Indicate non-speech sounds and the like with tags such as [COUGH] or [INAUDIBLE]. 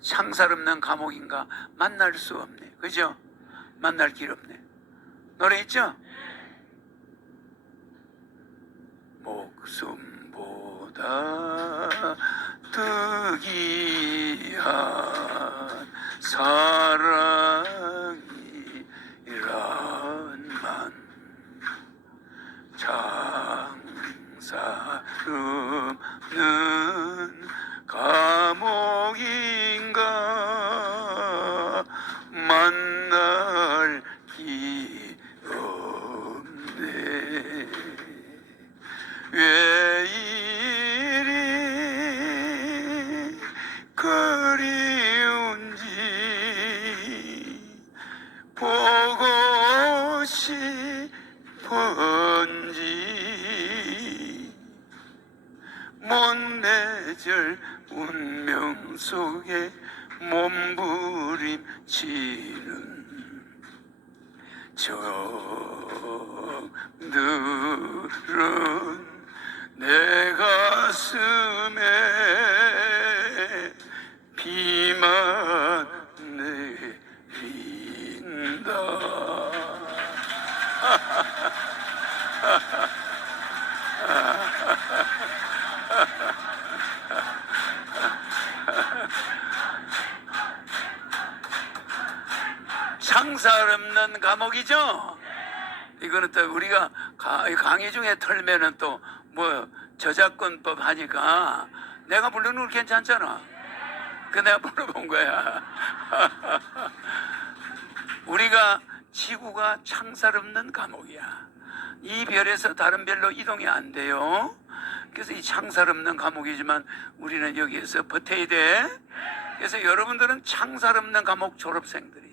창살 없는 감옥인가 만날 수 없네. 그죠? 만날 길 없네. 노래 있죠? 목숨보다 특이한 사랑이란만 장사 없는 만날 길 없네. 왜 이리 그리운지 보고 싶은지 못 내절 운명 속에 몸부 림치는 저들은 내 가슴에 비만 내린다 [LAUGHS] 창살 없는 감옥이죠. 이거는 또 우리가 가- 강의 중에 털면은 또 뭐 저작권법 하니까 내가 부르는 거 괜찮잖아. 그 내가 물어본 거야. [LAUGHS] 우리가 지구가 창살 없는 감옥이야. 이 별에서 다른 별로 이동이 안 돼요. 그래서 이 창살 없는 감옥이지만 우리는 여기에서 버텨야 돼. 그래서 여러분들은 창살 없는 감옥 졸업생들이.